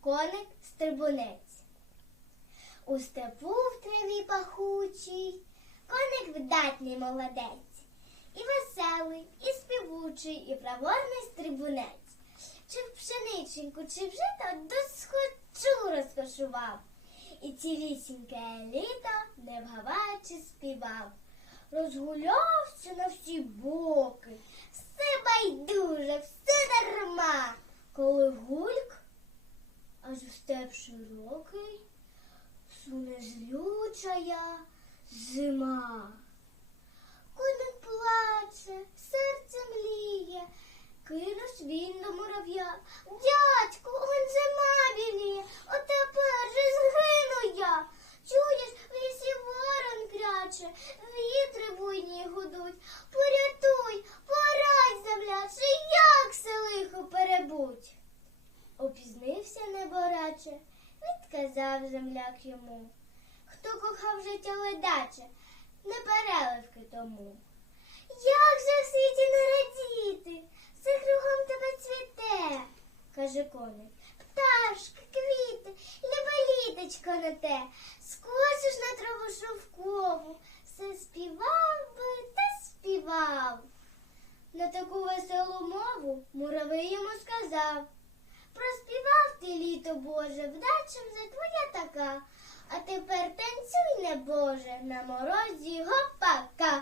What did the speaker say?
коник стрибунець. У степу в траві пахучий, коник вдатний молодець, і веселий, і співучий, і проворний стрибунець. Чи в пшениченьку, чи в жито досхочу розкошував, і цілісіньке літо не вгаваючи співав. Розгулявся на всі боки, степ широкий, суне злючая зима. Коник плаче, серце мліє, кинувсь він до мурав'я. Дядьку, он зима біліє, от тепер же згину я. Чуєш, в лісі ворон кряче, вітри буйні гудуть. Порятуй, порадь, земляче, як все лихо перебуть. Опізнився небораче, відказав земляк йому. Хто кохав життя ледаче, не переливки тому. Як же в світі не радіти, все кругом тебе цвіте, каже коник. Пташки, квіти, любе літочко на те, скочиш на траву шовкову, все співав би та співав. На таку веселу мову муравий йому сказав. Проспівав літо Боже, вдача вже твоя така, а тепер танцюй, не Боже, на морозі гопака.